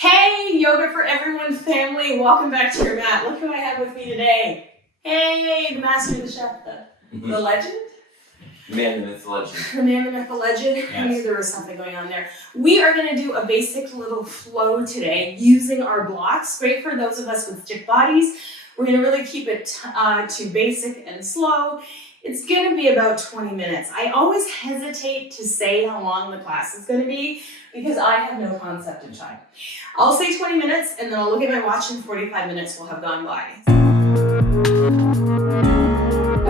Hey, Yoga for Everyone family, welcome back to your mat. Look who I have with me today. Hey, the master, the chef, the legend. The man, the myth, the legend. The man, the myth, the legend. Yes. I knew there was something going on there. We are going to do a basic little flow today using our blocks. Great for those of us with stiff bodies. We're going to really keep it to basic and slow. It's going to be about 20 minutes. I always hesitate to say how long the class is going to be because I have no concept of time. I'll say 20 minutes and then I'll look at my watch and 45 minutes will have gone by.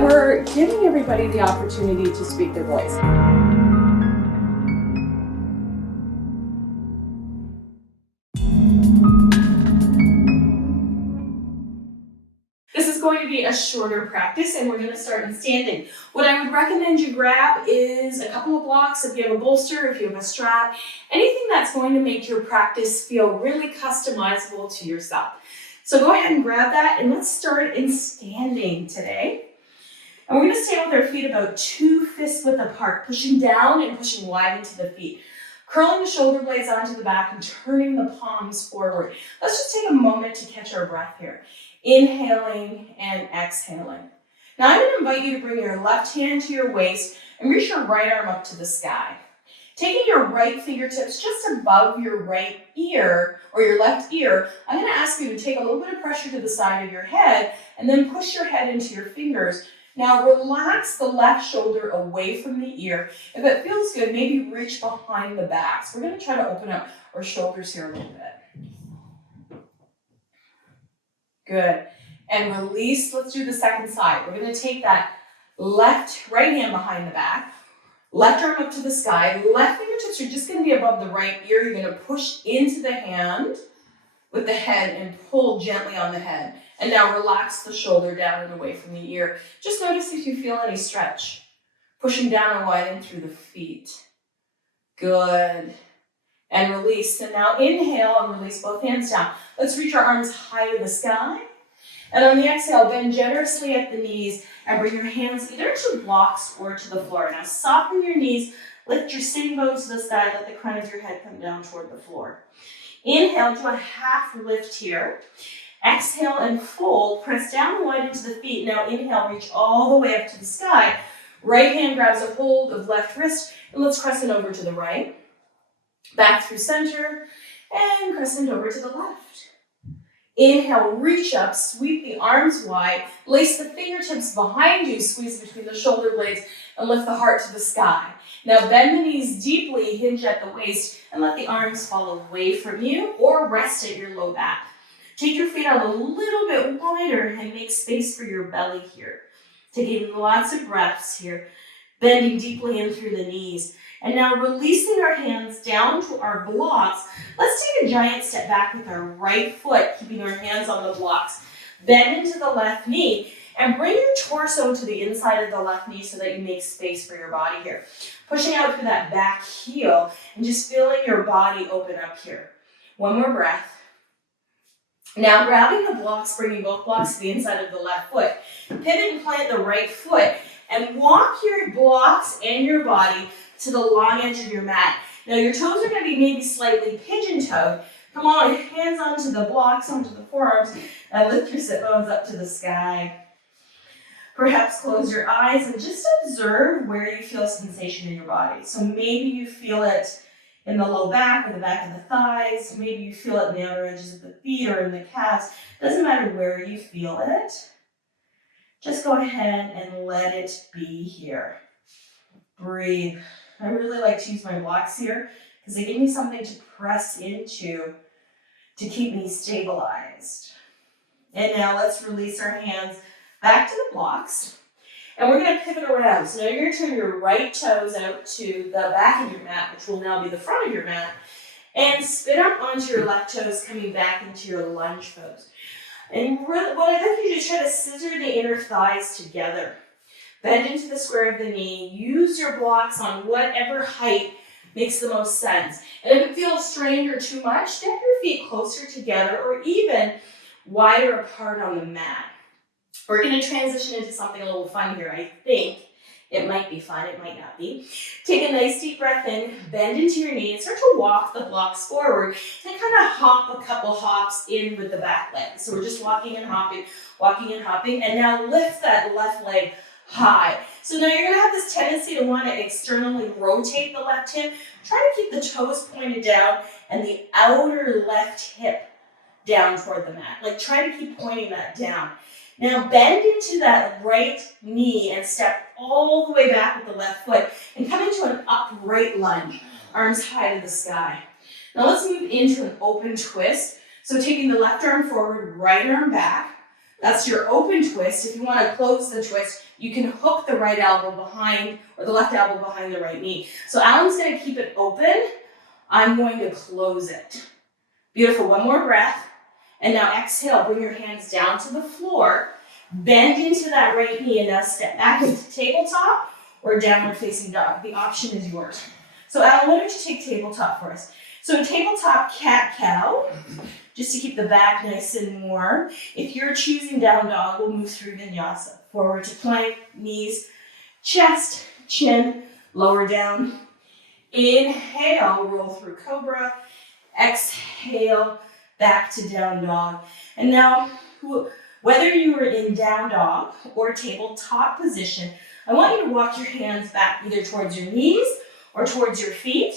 We're giving everybody the opportunity to speak their voice. This is going to be a shorter practice and we're going to start in standing. What I would recommend you grab is a couple of blocks if you have a bolster, if you have a strap, anything that's going to make your practice feel really customizable to yourself. So go ahead and grab that and let's start in standing today. And we're going to stand with our feet about 2 fists width apart, pushing down and pushing wide into the feet. Curling the shoulder blades onto the back and turning the palms forward. Let's just take a moment to catch our breath here. Inhaling and exhaling. Now I'm going to invite you to bring your left hand to your waist and reach your right arm up to the sky. Taking your right fingertips just above your right ear or your left ear, I'm going to ask you to take a little bit of pressure to the side of your head and then push your head into your fingers. Now relax the left shoulder away from the ear. If it feels good, maybe reach behind the back. So we're going to try to open up our shoulders here a little bit. Good. And release. Let's do the second side. We're going to take that right hand behind the back, left arm up to the sky, left fingertips are just going to be above the right ear. You're going to push into the hand with the head and pull gently on the head. And now relax the shoulder down and away from the ear. Just notice if you feel any stretch. Pushing down and widen through the feet. Good. And release. And now inhale and release both hands down. Let's reach our arms high to the sky. And on the exhale, bend generously at the knees and bring your hands either to blocks or to the floor. Now soften your knees, lift your sitting bones to the sky, let the crown of your head come down toward the floor. Inhale, do a half lift here. Exhale and fold, press down and wide into the feet. Now inhale, reach all the way up to the sky. Right hand grabs a hold of left wrist and let's crescent over to the right. Back through center and crescent over to the left. Inhale, reach up, sweep the arms wide, lace the fingertips behind you, squeeze between the shoulder blades, and lift the heart to the sky. Now bend the knees deeply, hinge at the waist, and let the arms fall away from you or rest at your low back. Take your feet out a little bit wider and make space for your belly here. Taking lots of breaths here, bending deeply in through the knees. And now releasing our hands down to our blocks, let's take a giant step back with our right foot, keeping our hands on the blocks. Bend into the left knee and bring your torso to the inside of the left knee so that you make space for your body here. Pushing out through that back heel and just feeling your body open up here. One more breath. Now grabbing the blocks, bringing both blocks to the inside of the left foot. Pivot and plant the right foot and walk your blocks and your body to the long edge of your mat. Now your toes are going to be maybe slightly pigeon-toed. Come on, hands onto the blocks, onto the forearms, and lift your sit bones up to the sky. Perhaps close your eyes and just observe where you feel sensation in your body. So maybe you feel it in the low back or the back of the thighs. Maybe you feel it in the outer edges of the feet or in the calves. Doesn't matter where you feel it. Just go ahead and let it be here. Breathe. I really like to use my blocks here because they give me something to press into to keep me stabilized. And now let's release our hands back to the blocks. And we're going to pivot around. So now you're going to turn your right toes out to the back of your mat, which will now be the front of your mat, and spin up onto your left toes, coming back into your lunge pose. And what I'd like you to try to scissor the inner thighs together. Bend into the square of the knee. Use your blocks on whatever height makes the most sense. And if it feels strained or too much, step your feet closer together or even wider apart on the mat. We're going to transition into something a little fun here, I think. It might be fun, it might not be. Take a nice deep breath in, bend into your knee, and start to walk the blocks forward, and kind of hop a couple hops in with the back leg. So we're just walking and hopping, and now lift that left leg high. So now you're gonna have this tendency to want to externally rotate the left hip. Try to keep the toes pointed down and the outer left hip down toward the mat. Like try to keep pointing that down. Now bend into that right knee and step all the way back with the left foot and come into an upright lunge, arms high to the sky. Now let's move into an open twist. So taking the left arm forward, right arm back. That's your open twist. If you want to close the twist, you can hook the right elbow behind, or the left elbow behind the right knee. So Alan's going to keep it open. I'm going to close it. Beautiful. One more breath. And now exhale, bring your hands down to the floor. Bend into that right knee and now step back into tabletop or downward facing dog. The option is yours. So Alan, why don't you take tabletop for us? So in tabletop, cat-cow, just to keep the back nice and warm. If you're choosing down dog, we'll move through Vinyasa. Forward to plank, knees, chest, chin, lower down. Inhale, roll through cobra. Exhale, back to down dog. And now, whether you are in down dog or tabletop position, I want you to walk your hands back either towards your knees or towards your feet.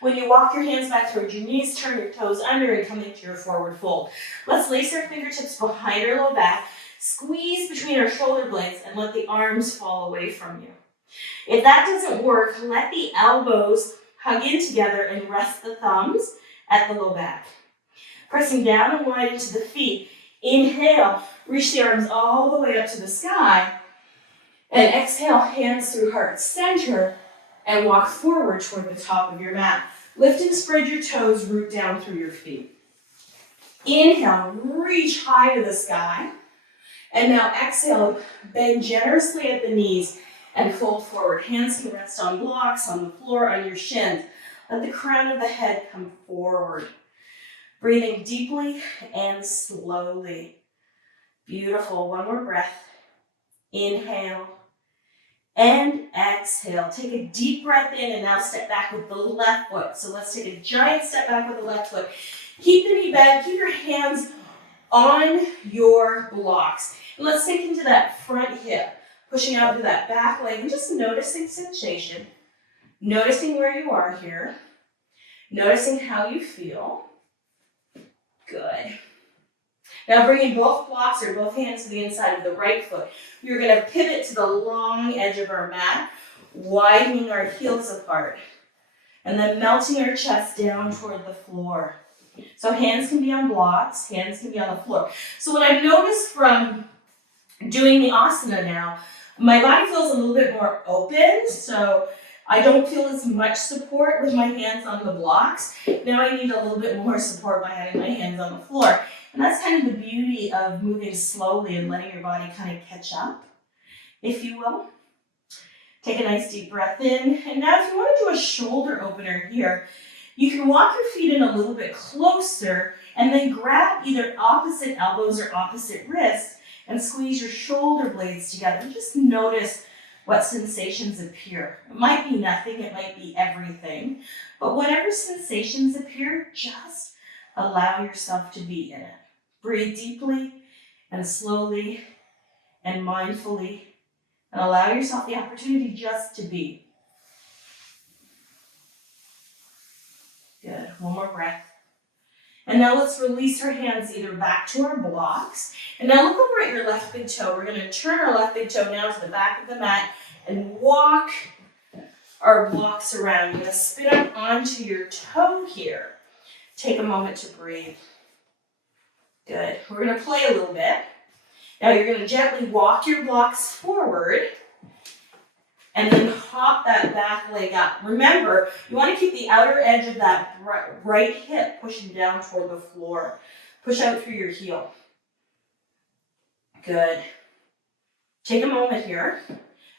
When you walk your hands back towards your knees, turn your toes under and come into your forward fold. Let's lace our fingertips behind our low back, squeeze between our shoulder blades, and let the arms fall away from you. If that doesn't work, let the elbows hug in together and rest the thumbs at the low back. Pressing down and wide into the feet. Inhale, reach the arms all the way up to the sky. And exhale, hands through heart center. And walk forward toward the top of your mat. Lift and spread your toes, root down through your feet. Inhale, reach high to the sky. And now exhale, bend generously at the knees and fold forward. Hands can rest on blocks, on the floor, on your shins. Let the crown of the head come forward. Breathing deeply and slowly. Beautiful. One more breath. Inhale. And exhale. Take a deep breath in and now step back with the left foot. So let's take a giant step back with the left foot. Keep the knee bent. Keep your hands on your blocks. And let's sink into that front hip, pushing out through that back leg and just noticing sensation. Noticing where you are here. Noticing how you feel. Good. Now bringing both blocks or both hands to the inside of the right foot. We're going to pivot to the long edge of our mat, widening our heels apart, and then melting our chest down toward the floor. So hands can be on blocks, hands can be on the floor. So what I've noticed from doing the asana now, my body feels a little bit more open, so I don't feel as much support with my hands on the blocks. Now I need a little bit more support by having my hands on the floor. And that's kind of the beauty of moving slowly and letting your body kind of catch up, if you will. Take a nice deep breath in. And now if you want to do a shoulder opener here, you can walk your feet in a little bit closer and then grab either opposite elbows or opposite wrists and squeeze your shoulder blades together. And just notice what sensations appear. It might be nothing, it might be everything, but whatever sensations appear, just allow yourself to be in it. Breathe deeply and slowly and mindfully, and allow yourself the opportunity just to be. Good. One more breath. And now let's release our hands either back to our blocks. And now look over at your left big toe. We're going to turn our left big toe now to the back of the mat and walk our blocks around. You're going to spit up onto your toe here. Take a moment to breathe. Good. We're going to play a little bit. Now you're going to gently walk your blocks forward and then hop that back leg up. Remember, you want to keep the outer edge of that right hip pushing down toward the floor. Push out through your heel. Good. Take a moment here.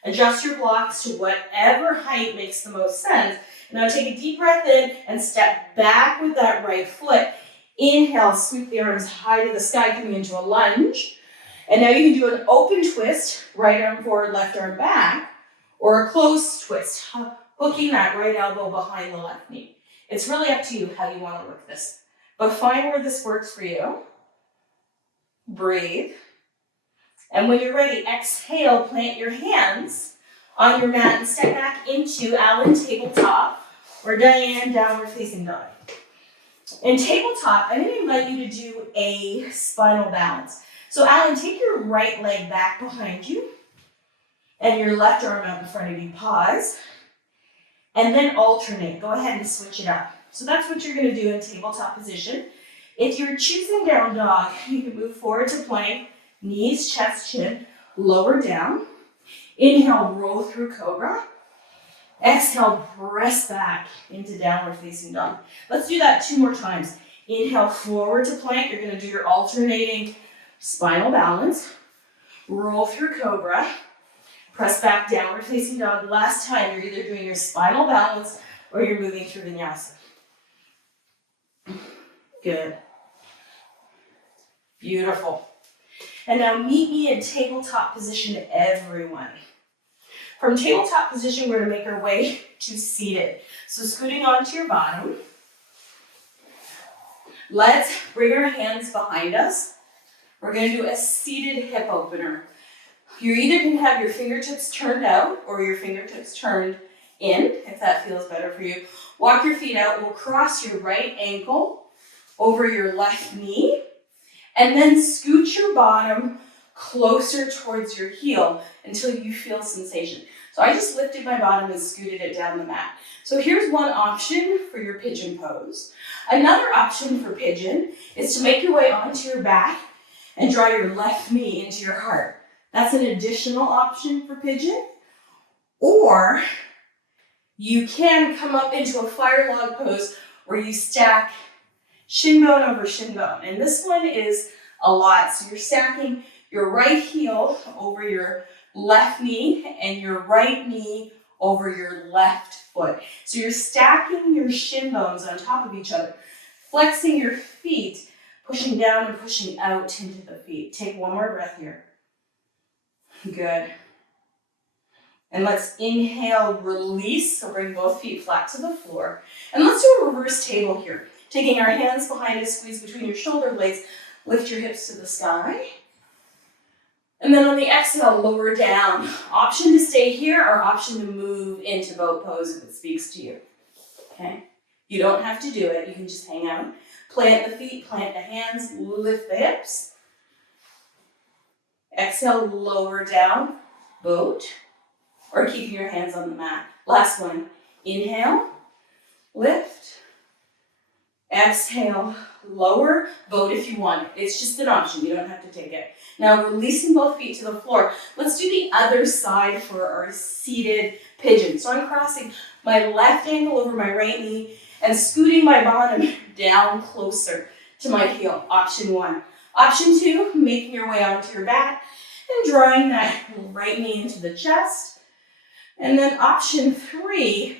Adjust your blocks to whatever height makes the most sense. Now take a deep breath in and step back with that right foot. Inhale, sweep the arms high to the sky, coming into a lunge. And now you can do an open twist, right arm forward, left arm back. or a closed twist, hooking that right elbow behind the left knee. It's really up to you how you want to work this. But find where this works for you. Breathe. And when you're ready, exhale, plant your hands on your mat and step back into Allen tabletop or Dianne downward facing dog. In tabletop, I'm going to invite you to do a spinal balance. So Allen, take your right leg back behind you and your left arm out in front of you. Pause. And then alternate. Go ahead and switch it up. So that's what you're going to do in tabletop position. If you're choosing down dog, you can move forward to plank, knees, chest, chin, lower down. Inhale, roll through cobra. Exhale, press back into downward facing dog. Let's do that 2 more times. Inhale, forward to plank. You're going to do your alternating spinal balance. Roll through cobra. Press back, downward facing dog. Last time, you're either doing your spinal balance or you're moving through vinyasa. Good. Beautiful. And now meet me in tabletop position, everyone. From tabletop position, we're going to make our way to seated. So scooting onto your bottom. Let's bring our hands behind us. We're going to do a seated hip opener. You either can have your fingertips turned out or your fingertips turned in, if that feels better for you. Walk your feet out. We'll cross your right ankle over your left knee. And then scoot your bottom closer towards your heel until you feel sensation. So I just lifted my bottom and scooted it down the mat. So here's one option for your pigeon pose. Another option for pigeon is to make your way onto your back and draw your left knee into your heart. That's an additional option for pigeon. Or you can come up into a fire log pose where you stack shin bone over shin bone. And this one is a lot. So you're stacking your right heel over your left knee and your right knee over your left foot. So you're stacking your shin bones on top of each other, flexing your feet, pushing down and pushing out into the feet. Take one more breath here. Good. And let's inhale, release. So bring both feet flat to the floor. And let's do a reverse table here. Taking our hands behind us, squeeze between your shoulder blades, lift your hips to the sky. And then on the exhale, lower down. Option to stay here or option to move into boat pose if it speaks to you. Okay? You don't have to do it. You can just hang out. Plant the feet, plant the hands, lift the hips. Exhale, lower down, boat, or keeping your hands on the mat. Last one. Inhale, lift. Exhale, lower, boat if you want. It's just an option. You don't have to take it. Now, releasing both feet to the floor. Let's do the other side for our seated pigeon. So I'm crossing my left ankle over my right knee and scooting my bottom down closer to my heel. Option 1. Option 2, making your way onto your back and drawing that right knee into the chest. And then option 3,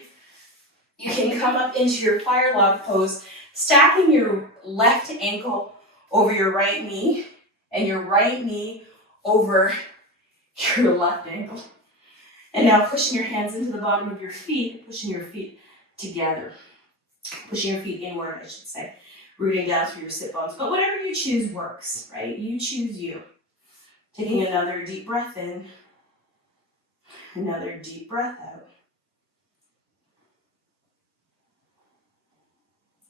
you can come up into your fire log pose, stacking your left ankle over your right knee and your right knee over your left ankle. And now pushing your hands into the bottom of your feet, pushing your feet together. Pushing your feet inward, I should say. Rooting down through your sit bones. But whatever you choose works, right? You choose you. Taking another deep breath in. Another deep breath out.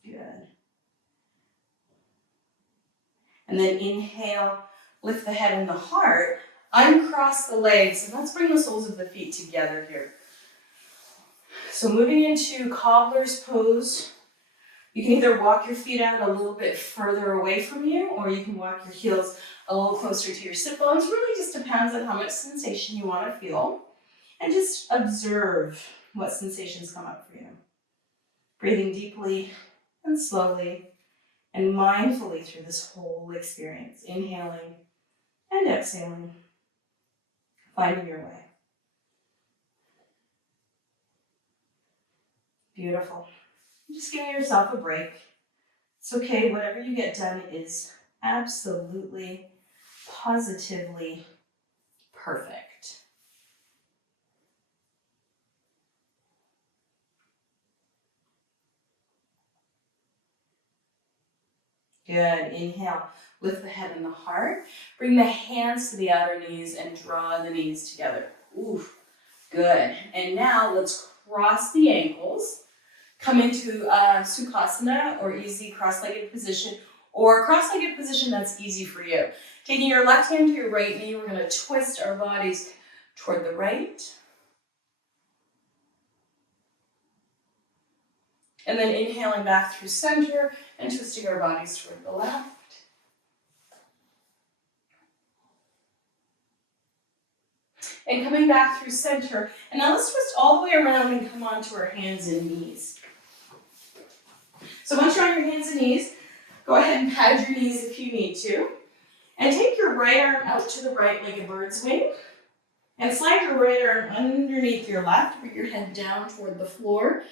Good. And then inhale, lift the head and the heart. Uncross the legs. And let's bring the soles of the feet together here. So moving into cobbler's pose. You can either walk your feet out a little bit further away from you, or you can walk your heels a little closer to your sit bones. Really just depends on how much sensation you want to feel. And just observe what sensations come up for you. Breathing deeply and slowly and mindfully through this whole experience. Inhaling and exhaling. Finding your way. Beautiful. Just giving yourself a break. It's okay, whatever you get done is absolutely, positively perfect. Good. Inhale. Lift the head and the heart. Bring the hands to the outer knees and draw the knees together. Ooh, good. And now let's cross the ankles. Come into Sukhasana or easy cross-legged position, or cross-legged position that's easy for you. Taking your left hand to your right knee, we're going to twist our bodies toward the right. And then inhaling back through center and twisting our bodies toward the left. And coming back through center. And now let's twist all the way around and come onto our hands and knees. So once you're on your hands and knees, go ahead and pad your knees if you need to. And take your right arm out to the right like a bird's wing. And slide your right arm underneath your left. Bring your head down toward the floor.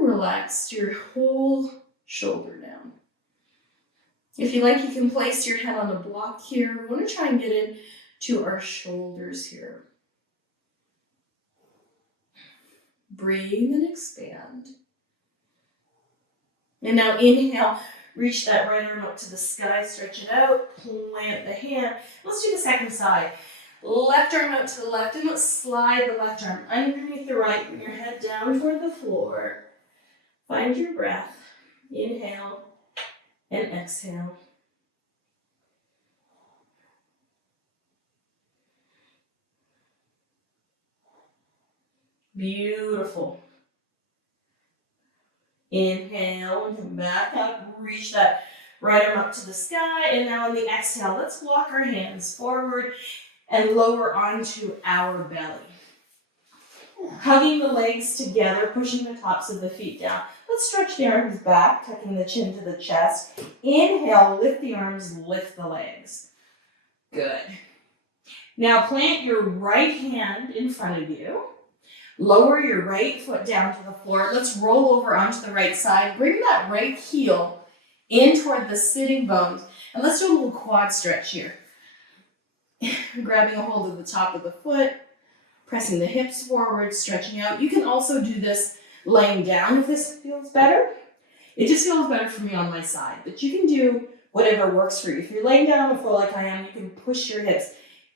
And relax your whole shoulder down. If you like, you can place your head on a block here. We want to try and get into our shoulders here. Breathe and expand. And now inhale, reach that right arm up to the sky, stretch it out, plant the hand. Let's do the second side. Left arm out to the left, and let's slide the left arm underneath the right. Bring your head down toward the floor. Find your breath. Inhale and exhale. Beautiful. Inhale and come back up. Reach that right arm up to the sky. And now on the exhale, let's walk our hands forward and lower onto our belly. Hugging the legs together, pushing the tops of the feet down. Let's stretch the arms back, tucking the chin to the chest. Inhale, lift the arms, lift the legs. Good. Now plant your right hand in front of you. Lower your right foot down to the floor. Let's roll over onto the right side. Bring that right heel in toward the sitting bones. And let's do a little quad stretch here. Grabbing a hold of the top of the foot, pressing the hips forward, stretching out. You can also do this laying down if this feels better. It just feels better for me on my side, but you can do whatever works for you. If you're laying down on the floor like I am, you can push your hips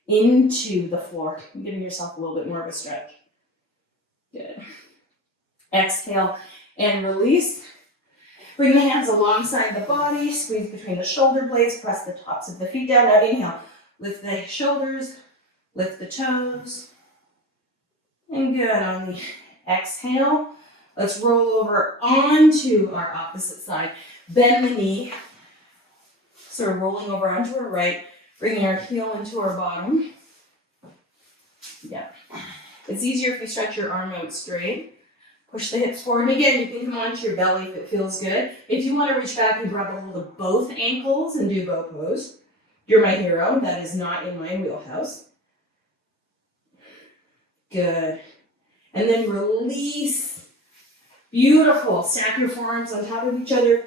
into the floor, giving yourself a little bit more of a stretch. Good. Exhale and release. Bring the hands alongside the body, squeeze between the shoulder blades, press the tops of the feet down. Now inhale, lift the shoulders, lift the toes. And good. On the exhale, let's roll over onto our opposite side. Bend the knee. So we're rolling over onto our right, bringing our heel into our bottom. Yeah. It's easier if you stretch your arm out straight. Push the hips forward. And again, you can come onto your belly if it feels good. If you want to reach back and grab a hold of both ankles and do bow pose, you're my hero. That is not in my wheelhouse. Good. And then release. Beautiful. Stack your forearms on top of each other.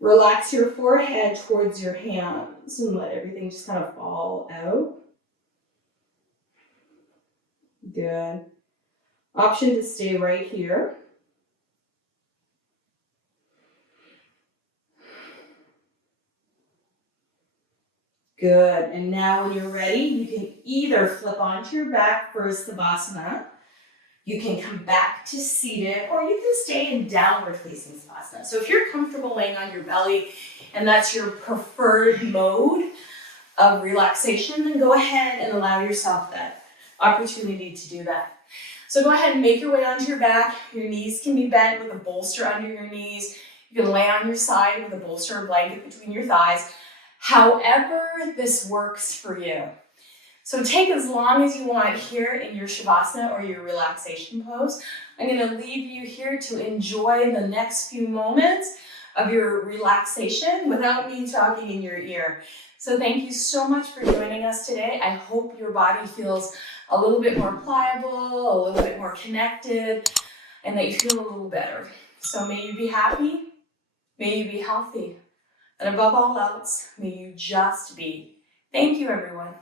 Relax your forehead towards your hands and let everything just kind of fall out. Good. Option to stay right here. Good. And now when you're ready, you can either flip onto your back for Savasana. You can come back to seated, or you can stay in downward facing Savasana. So if you're comfortable laying on your belly and that's your preferred mode of relaxation, then go ahead and allow yourself that opportunity to do that. So go ahead and make your way onto your back. Your knees can be bent with a bolster under your knees. You can lay on your side with a bolster or blanket between your thighs. However this works for you. So take as long as you want here in your Shavasana or your relaxation pose. I'm going to leave you here to enjoy the next few moments of your relaxation without me talking in your ear. So thank you so much for joining us today. I hope your body feels a little bit more pliable, a little bit more connected, and that you feel a little better. So may you be happy, may you be healthy, and above all else, may you just be. Thank you, everyone.